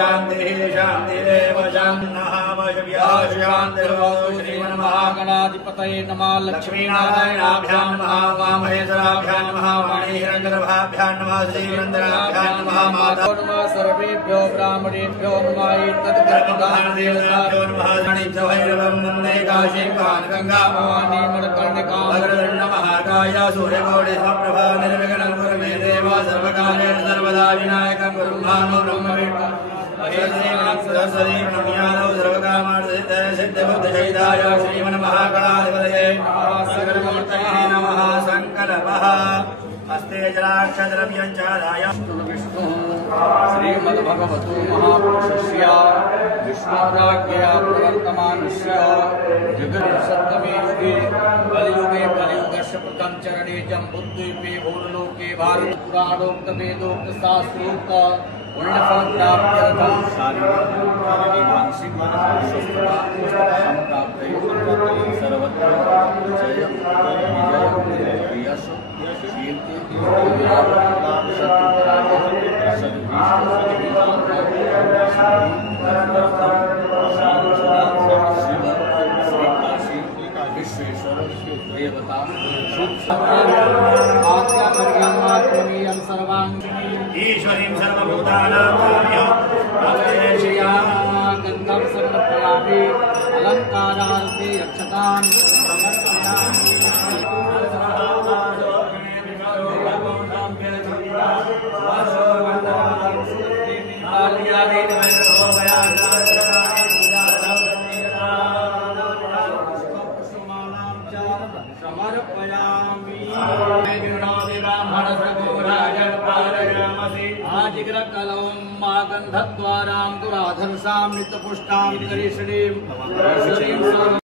शान्तिरेव शान्तिः श्रीमन्महागणाधिपतये नमः। लक्ष्मीनारायणाभ्यां नमः। उमामहेश्वराभ्यां नमः। वाणीहिरण्यगर्भाभ्यां नमः। श्रीमन्दिराभ्यां नमः। माता नमः सर्वेभ्यो ब्राह्मणेभ्यो नमः। देवताभ्यो नमः। गणेशभैरवं वन्दे काशीं गंगा भवानी मणिकर्णिकां वक्रतुण्ड महाकाय सूर्यकोटिसमप्रभा निर्विघ्नं कुरु मे देव सर्वकार्येषु सर्वदा विनायकं ब्रह्माणो ब्रह्मविष्णु सरस्वती प्रणम्यादौ सर्वकामार्थसिद्धये सिद्धिबुद्धिसहिताय श्रीमन्महागणाधिपतये सकलमूर्तये नमः। सङ्कल्पः हस्ते जलाक्षद्रव्यं चादाय विष्णु श्रीमद्भगवतो महापुरुषस्य विष्णुराज्ञया प्रवर्तमानस्य जगत्सप्तमे युगे कलियुगे कलियुगस्य प्रथम चरणे जम्बुद्वीपे भूलोके भारतपुराणोक्त वेदोक्त शास्त्रोक्त पुण्यफल प्राप्त्यर्थं शारीरिक मानसिक सर्वत्र जय विजय यश कीर्ति विश्वेश्वर देवता ईश्वरीं सर्वभूतानां गन्धं समर्पयामि अलङ्कारार्थे यक्षतां गन्धद्वारां दुराधर्षां नित्यपुष्टां करिष्णीं